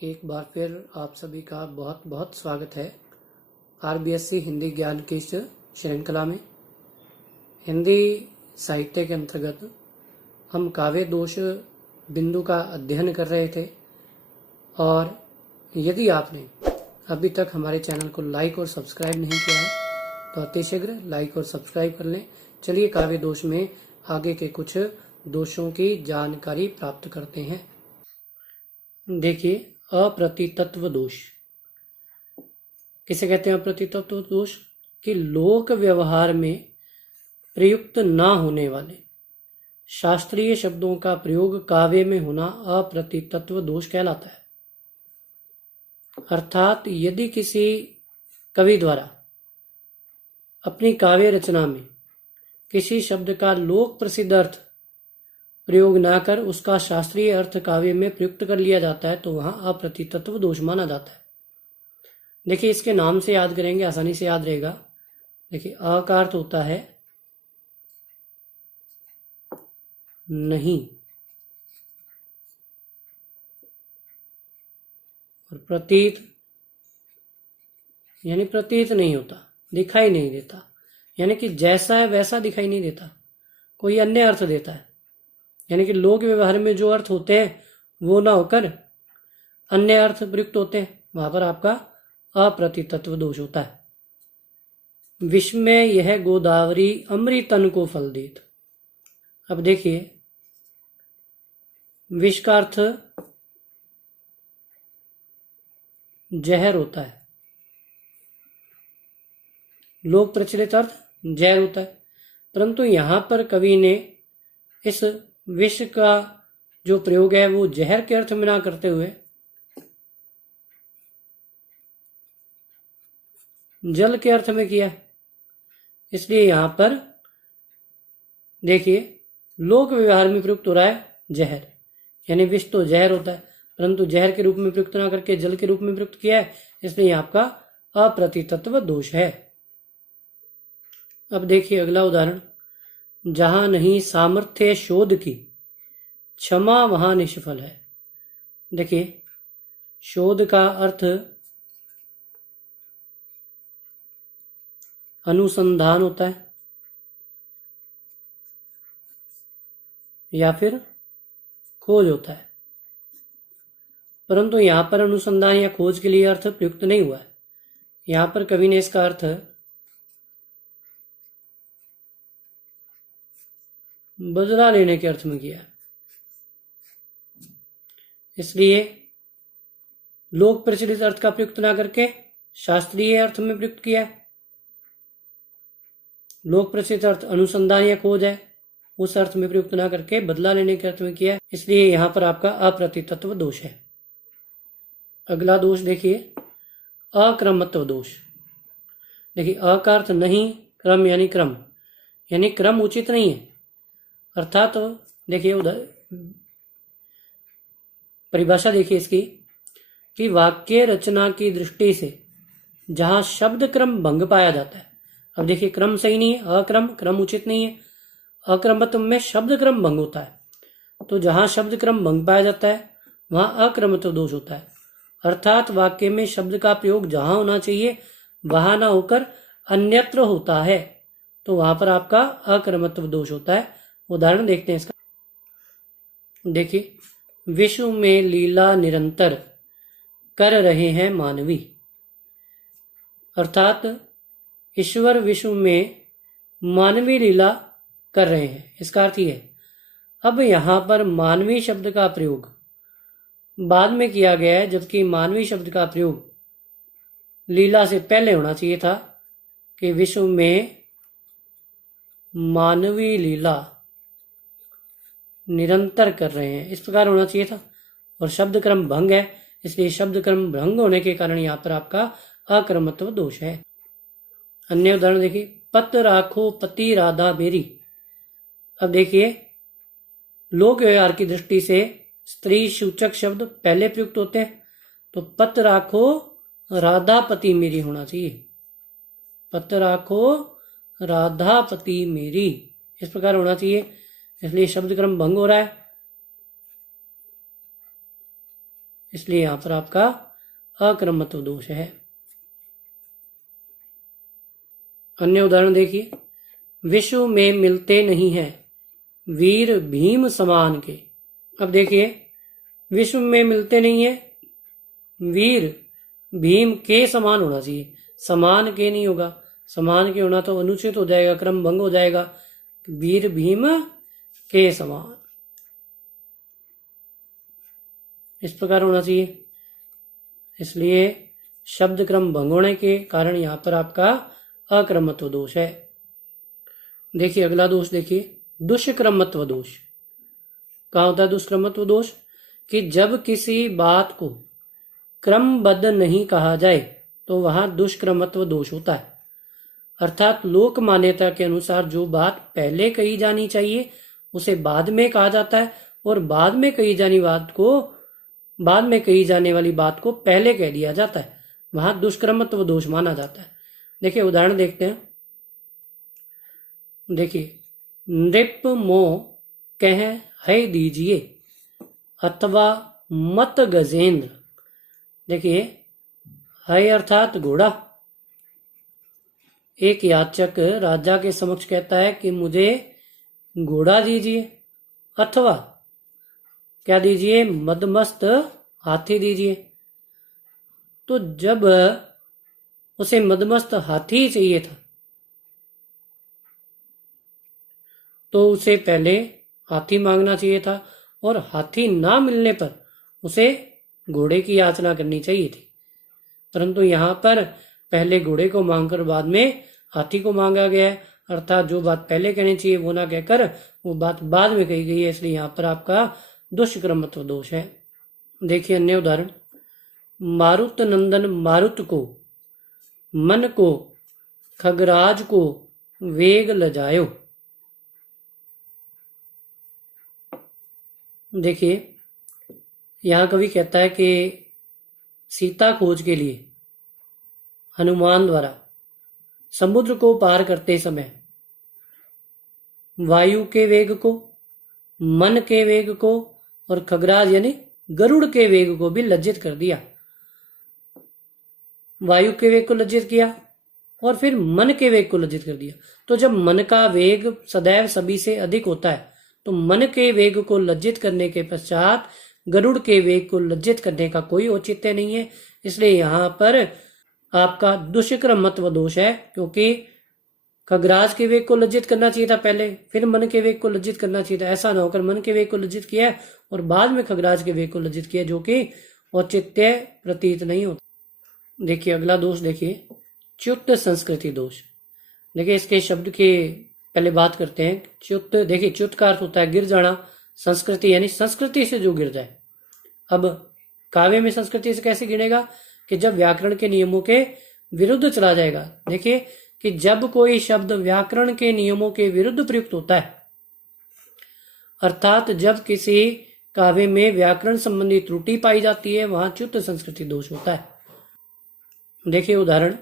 एक बार फिर आप सभी का बहुत बहुत स्वागत है आरबीएससी हिंदी ज्ञान की इस श्रृंखला में। हिंदी साहित्य के अंतर्गत हम काव्य दोष बिंदु का अध्ययन कर रहे थे और यदि आपने अभी तक हमारे चैनल को लाइक और सब्सक्राइब नहीं किया है तो अतिशीघ्र लाइक और सब्सक्राइब कर लें। चलिए काव्य दोष में आगे के कुछ दोषों की जानकारी प्राप्त करते हैं। देखिए, अप्रतितत्व दोष किसे कहते हैं? अप्रतितत्व दोष कि लोक व्यवहार में प्रयुक्त न होने वाले शास्त्रीय शब्दों का प्रयोग काव्य में होना अप्रतितत्व दोष कहलाता है। अर्थात यदि किसी कवि द्वारा अपनी काव्य रचना में किसी शब्द का लोक प्रसिद्ध अर्थ प्रयोग न कर उसका शास्त्रीय अर्थ काव्य में प्रयुक्त कर लिया जाता है तो वहां अप्रतितत्व दोष माना जाता है। देखिए, इसके नाम से याद करेंगे, आसानी से याद रहेगा। देखिए, अ का अर्थ होता है नहीं और प्रतीत यानी प्रतीत नहीं होता, दिखाई नहीं देता, यानी कि जैसा है वैसा दिखाई नहीं देता, कोई अन्य अर्थ देता है। यानी कि लोक व्यवहार में जो अर्थ होते हैं वो ना होकर अन्य अर्थ प्रयुक्त होते हैं, वहां पर आपका अप्रतितत्व दोष होता है। विष में यह गोदावरी अमृतन को फल देत। अब देखिए, विष का अर्थ जहर होता है, लोक प्रचलित अर्थ जहर होता है, परंतु यहां पर कवि ने इस विष का जो प्रयोग है वो जहर के अर्थ में ना करते हुए जल के अर्थ में किया। इसलिए यहां पर देखिए, लोक व्यवहार में प्रयुक्त हो रहा है जहर, यानी विष तो जहर होता है परंतु जहर के रूप में प्रयुक्त ना करके जल के रूप में प्रयुक्त किया है, इसलिए आपका अप्रतितत्व दोष है। अब देखिए अगला उदाहरण, जहां नहीं सामर्थ्य शोध की क्षमा वहां निष्फल है। देखिए, शोध का अर्थ अनुसंधान होता है या फिर खोज होता है, परंतु यहां पर अनुसंधान या खोज के लिए अर्थ प्रयुक्त नहीं हुआ है। यहां पर कवि ने इसका अर्थ बदला लेने के अर्थ में किया, इसलिए लोक प्रचलित अर्थ का प्रयुक्त ना करके शास्त्रीय अर्थ में प्रयुक्त किया है। लोक प्रचलित अर्थ अनुसंधान या खोज है, उस अर्थ में प्रयुक्त ना करके बदला लेने के अर्थ में किया है, इसलिए यहां पर आपका अप्रतितत्व दोष है। अगला दोष देखिए, अक्रमत्व दोष। देखिए, अ का अर्थ नहीं, क्रम यानी क्रम, यानी क्रम उचित नहीं है। अर्थात तो देखिए उधर परिभाषा देखिए इसकी कि वाक्य रचना की दृष्टि से जहां शब्द क्रम भंग पाया जाता है। अब देखिए, क्रम सही नहीं है, क्रम उचित नहीं है, अक्रमत्व में शब्द क्रम भंग होता है, तो जहां शब्द क्रम भंग पाया जाता है वहां अक्रमत्व दोष होता है। अर्थात वाक्य में शब्द का प्रयोग जहां होना चाहिए वहां ना होकर अन्यत्र होता है, तो वहां पर आपका अक्रमत्व दोष होता है। उदाहरण देखते हैं इसका। देखिए, विश्व में लीला निरंतर कर रहे हैं मानवी। अर्थात ईश्वर विश्व में मानवी लीला कर रहे हैं, इसका अर्थ यह है। अब यहां पर मानवी शब्द का प्रयोग बाद में किया गया है, जबकि मानवी शब्द का प्रयोग लीला से पहले होना चाहिए था कि विश्व में मानवी लीला निरंतर कर रहे हैं, इस प्रकार होना चाहिए था, और शब्द क्रम भंग है, इसलिए शब्द क्रम भंग होने के कारण यहां पर आपका अक्रमत्व दोष है। अन्य उदाहरण देखिए, पत राखो पति राधा मेरी। अब देखिए, लोक व्यवहार की दृष्टि से स्त्री सूचक शब्द पहले प्रयुक्त होते हैं, तो पत राखो राधा पति मेरी होना चाहिए, पत राखो राधा पति मेरी, इस प्रकार होना चाहिए, इसलिए शब्द क्रम भंग हो रहा है। इसलिए यहां पर आपका अक्रमत्व दोष है। अन्य उदाहरण देखिए, विश्व में मिलते नहीं है वीर भीम समान के। अब देखिए, विश्व में मिलते नहीं है, वीर भीम के समान होना चाहिए, समान के नहीं होगा, समान के होना तो अनुचित हो जाएगा, क्रम भंग हो जाएगा। वीर भीम के समान इस प्रकार होना चाहिए, इसलिए शब्द क्रम भंग होने के कारण यहां पर आपका अक्रमत्व दोष है। देखिए अगला दोष देखिए, दुष्क्रमत्व दोष। कहाँ होता है दुष्क्रमत्व दोष? कि जब किसी बात को क्रमबद्ध नहीं कहा जाए तो वहां दुष्क्रमत्व दोष होता है। अर्थात लोक मान्यता के अनुसार जो बात पहले कही जानी चाहिए उसे बाद में कहा जाता है, और बाद में कही जाने वाली बात को पहले कह दिया जाता है, वहां दुष्क्रमत्व दोष माना जाता है। देखिए उदाहरण देखते हैं। देखिए, नृप मोह कह है दीजिए अथवा मत गजेंद्र। देखिए, है अर्थात घोड़ा। एक याचक राजा के समक्ष कहता है कि मुझे घोड़ा दीजिए, अथवा क्या दीजिए, मदमस्त हाथी दीजिए। तो जब उसे मदमस्त हाथी चाहिए था तो उसे पहले हाथी मांगना चाहिए था, और हाथी ना मिलने पर उसे घोड़े की याचना करनी चाहिए थी। परंतु यहाँ पर पहले घोड़े को मांगकर बाद में हाथी को मांगा गया है, अर्थात जो बात पहले कहनी चाहिए वो ना कहकर वो बात बाद में कही गई है, इसलिए यहाँ पर आपका दुष्क्रमत्व दोष है। देखिए अन्य उदाहरण, मारुत नंदन मारुत को मन को खगराज को वेग लजायो। देखिए, यहां कवि कहता है कि सीता खोज के लिए हनुमान द्वारा समुद्र को पार करते समय वायु के वेग को, मन के वेग को और खगराज यानी गरुड़ के वेग को भी लज्जित कर दिया। वायु के वेग को लज्जित किया और फिर मन के वेग को लज्जित कर दिया। तो जब मन का वेग सदैव सभी से अधिक होता है तो मन के वेग को लज्जित करने के पश्चात गरुड़ के वेग को लज्जित करने का कोई औचित्य नहीं है, इसलिए यहां पर आपका दुष्क्रमत्व दोष है, क्योंकि खगराज के वेग को लज्जित करना चाहिए था पहले, फिर मन के वेग को लज्जित करना चाहिए था। ऐसा ना होकर मन के वेग को लज्जित किया और बाद में खगराज के वेग को लज्जित किया, जो कि औचित्य प्रतीत नहीं होता। देखिए अगला दोष देखिए, च्युत संस्कृति दोष। देखिए इसके शब्द के पहले बात करते हैं। च्युत, देखिए च्युत का अर्थ होता है गिर जाना, संस्कृति यानी संस्कृति से जो गिर जाए। अब काव्य में संस्कृति से कैसे गिरेगा कि जब व्याकरण के नियमों के विरुद्ध चला जाएगा। देखिए कि जब कोई शब्द व्याकरण के नियमों के विरुद्ध प्रयुक्त होता है, अर्थात जब किसी काव्य में व्याकरण संबंधी त्रुटि पाई जाती है, वहां च्युत संस्कृति दोष होता है। देखिए उदाहरण,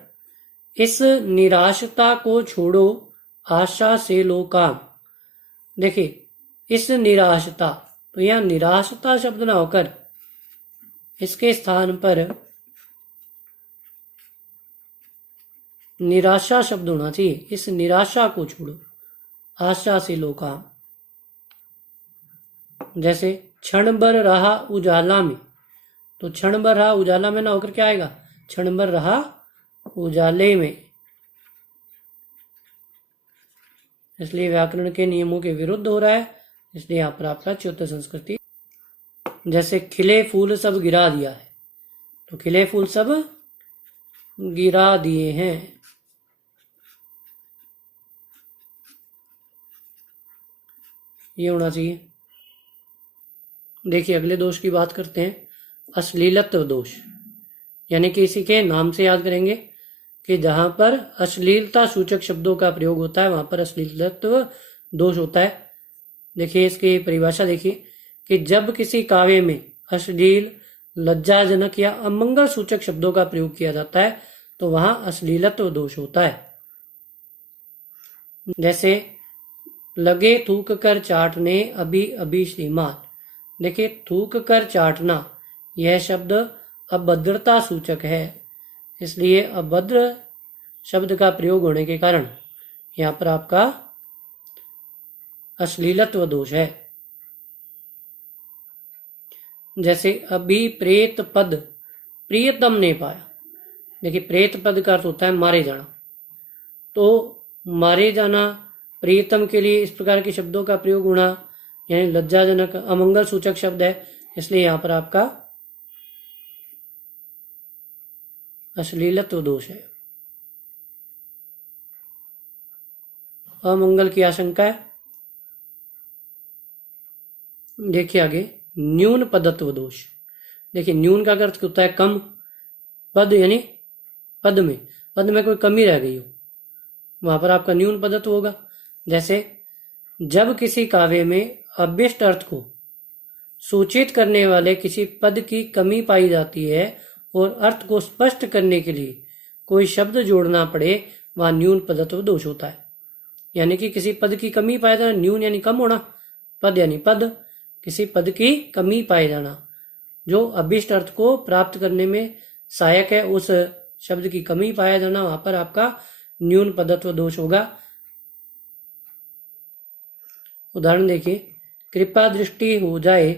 इस निराशता को छोड़ो आशा से लो काम। देखिए इस निराशता, तो यहां निराशता शब्द ना होकर इसके स्थान पर निराशा शब्द होना चाहिए। इस निराशा को छोड़ो आशा से लो काम। जैसे क्षण भर रहा उजाला में, तो क्षण भर रहा उजाला में ना होकर क्या आएगा, क्षण भर रहा उजाले में। इसलिए व्याकरण के नियमों के विरुद्ध हो रहा है, इसलिए यहां पर आपका च्युत संस्कृति। जैसे खिले फूल सब गिरा दिया है, तो खिले फूल सब गिरा दिए हैं। ये होना चाहिए। देखिए अगले दोष की बात करते हैं, अश्लीलत्व दोष। यानी कि इसी के नाम से याद करेंगे कि जहां पर अश्लीलता सूचक शब्दों का प्रयोग होता है वहां पर अश्लीलत्व दोष होता है। देखिए इसकी परिभाषा देखिए कि जब किसी काव्य में अश्लील, लज्जाजनक या अमंगल सूचक शब्दों का प्रयोग किया जाता है तो वहां अश्लीलत्व दोष होता है। जैसे लगे थूक कर चाटने अभी अभी श्रीमान। देखिए थूक कर चाटना यह शब्द अभद्रता सूचक है, इसलिए अभद्र शब्द का प्रयोग होने के कारण यहाँ पर आपका अश्लीलत्व दोष है। जैसे अभी प्रेत पद प्रियतम ने पाया। देखिए प्रेत पद का अर्थ होता है मारे जाना, तो मारे जाना प्रियतम के लिए इस प्रकार के शब्दों का प्रयोग होना यानी लज्जाजनक अमंगल सूचक शब्द है, इसलिए यहाँ पर आपका अश्लीलत्व दोष है, अमंगल की आशंका है। देखिए आगे न्यून पदत्व दोष। देखिए न्यून का अर्थ होता है कम, पद यानी पद में कोई कमी रह गई हो, वहां पर आपका न्यून पदत्व होगा। जैसे जब किसी काव्य में अभीष्ट अर्थ को सूचित करने वाले किसी पद की कमी पाई जाती है और अर्थ को स्पष्ट करने के लिए कोई शब्द जोड़ना पड़े, वहां न्यून पदत्व दोष होता है। यानी कि किसी पद की कमी पाया जाना, न्यून यानी कम होना, पद यानी पद, किसी पद की कमी पाए जाना जो अभीष्ट अर्थ को प्राप्त करने में सहायक है, उस शब्द की कमी पाया जाना, वहां पर आपका न्यून पदत्व दोष होगा। उदाहरण देखिए, कृपा दृष्टि हो जाए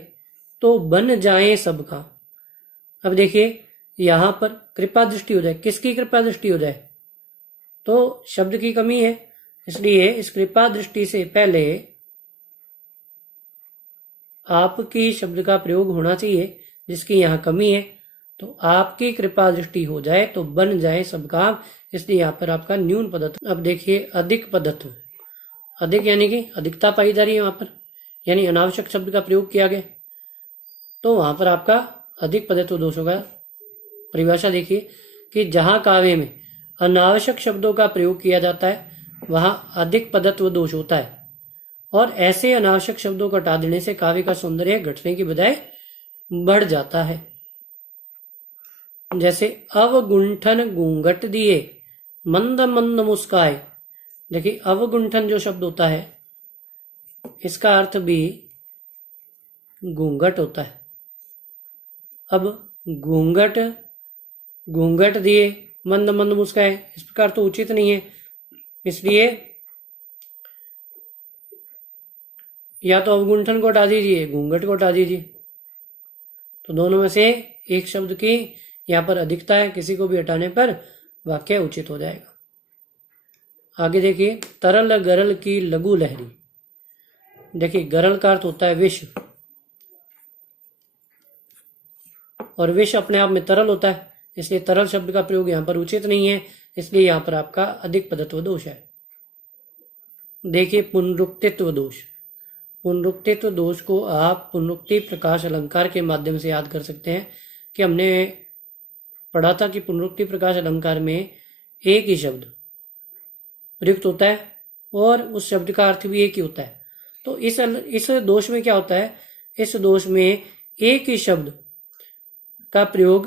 तो बन जाए सबका। अब देखिए यहां पर कृपा दृष्टि हो जाए, किसकी कृपा दृष्टि हो जाए? तो शब्द की कमी है, इसलिए इस कृपा दृष्टि से पहले आपकी शब्द का प्रयोग होना चाहिए, जिसकी यहाँ कमी है। तो आपकी कृपा दृष्टि हो जाए तो बन जाए सबका, इसलिए यहाँ पर आपका न्यून पदत्व। अब देखिए अधिक पदत्व। अधिक यानी कि अधिकता पाई जा रही है वहां पर, यानी अनावश्यक शब्द का प्रयोग किया गया, तो वहां पर आपका अधिक पदत्व दोष होगा। परिभाषा देखिए कि जहां काव्य में अनावश्यक शब्दों का प्रयोग किया जाता है वहां अधिक पदत्व दोष होता है, और ऐसे अनावश्यक शब्दों को हटा देने से काव्य का सौंदर्य घटने की बजाय बढ़ जाता है। जैसे अवगुंठन घूंघट दिए मंद मंद मुस्काए। देखिए अवगुंठन जो शब्द होता है इसका अर्थ भी घूंघट होता है। अब घूंघट दिए मंद मंद मुस्काए, इस प्रकार तो उचित नहीं है, इसलिए या तो अवगुंठन को हटा दीजिए, घूंघट को हटा दीजिए। तो दोनों में से एक शब्द की यहाँ पर अधिकता है, किसी को भी हटाने पर वाक्य उचित हो जाएगा। आगे देखिए तरल गरल की लघु लहरी। देखिए गरल का अर्थ होता है विष, और विष अपने आप में तरल होता है, इसलिए तरल शब्द का प्रयोग यहाँ पर उचित नहीं है, इसलिए यहाँ पर आपका अधिक पदत्व दोष है। देखिए पुनरुक्तित्व दोष। पुनरुक्तित्व दोष को आप पुनरुक्ति प्रकाश अलंकार के माध्यम से याद कर सकते हैं कि हमने पढ़ा था कि पुनरुक्ति प्रकाश अलंकार में एक ही शब्द प्रयुक्त होता है और उस शब्द का अर्थ भी एक ही होता है। तो इस दोष में क्या होता है, इस दोष में एक ही शब्द का प्रयोग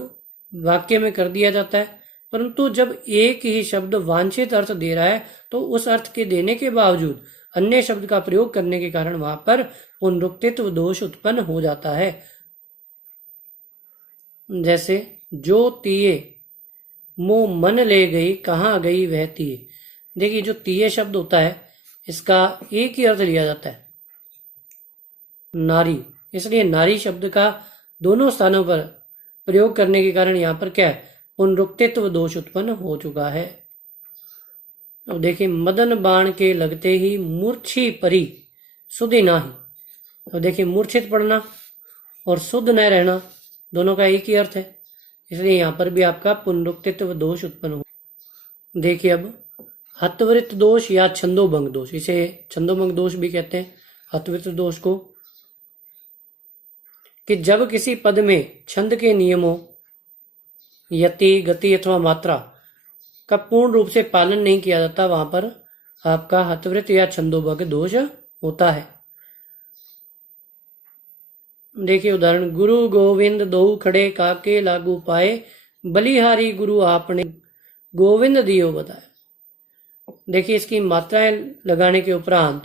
वाक्य में कर दिया जाता है, परंतु जब एक ही शब्द वांछित अर्थ दे रहा है तो उस अर्थ के देने के बावजूद अन्य शब्द का प्रयोग करने के कारण वहां पर पुनरुक्तित्व दोष उत्पन्न हो जाता है। जैसे जो तिये मो मन ले गई कहाँ गई वह तिये। देखिए जो तिये शब्द होता है इसका एक ही अर्थ लिया जाता है नारी, इसलिए नारी शब्द का दोनों स्थानों पर प्रयोग करने के कारण यहाँ पर क्या है, पुनरुक्तित्व दोष उत्पन्न हो चुका है। अब देखिए मदन बाण के लगते ही मूर्छी परी सुधि नाही। अब देखिए मूर्छित पड़ना और शुद्ध न रहना दोनों का एक ही अर्थ है, इसलिए यहाँ पर भी आपका पुनरुक्तित्व दोष उत्पन्न हो। देखिए अब हतवृत्त दोष या छंदोभंग दोष, इसे छंदोभंग दोष भी कहते हैं हतवृत्त दोष को, कि जब किसी पद में छंद के नियमों यति गति अथवा मात्रा का पूर्ण रूप से पालन नहीं किया जाता, वहां पर आपका हतवृत्त या छंदोभंग दोष होता है। देखिए उदाहरण, गुरु गोविंद दो खड़े काके लागू पाए बलिहारी गुरु आपने गोविंद दियो बताए। देखिए इसकी मात्राएं लगाने के उपरांत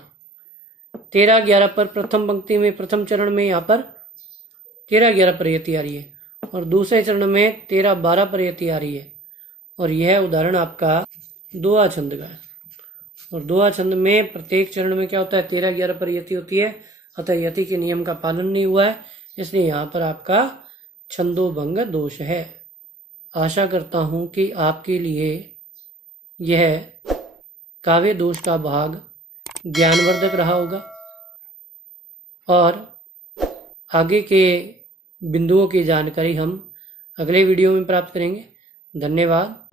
13-11 पर प्रथम पंक्ति में प्रथम चरण में यहाँ पर 13-11 पर यति आ रही है, और दूसरे चरण में 13-12 पर यति आ रही है। और यह उदाहरण आपका दोहा छंद का है। और दोहा छंद में प्रत्येक चरण में क्या होता है, 13-11 पर यति होती है, अतः यति के नियम का पालन नहीं हुआ है, इसलिए यहाँ पर आपका छंदोभंग दोष है। आशा करता हूं कि आपके लिए यह काव्य दोष का भाग ज्ञानवर्धक रहा होगा और आगे के बिंदुओं की जानकारी हम अगले वीडियो में प्राप्त करेंगे। धन्यवाद।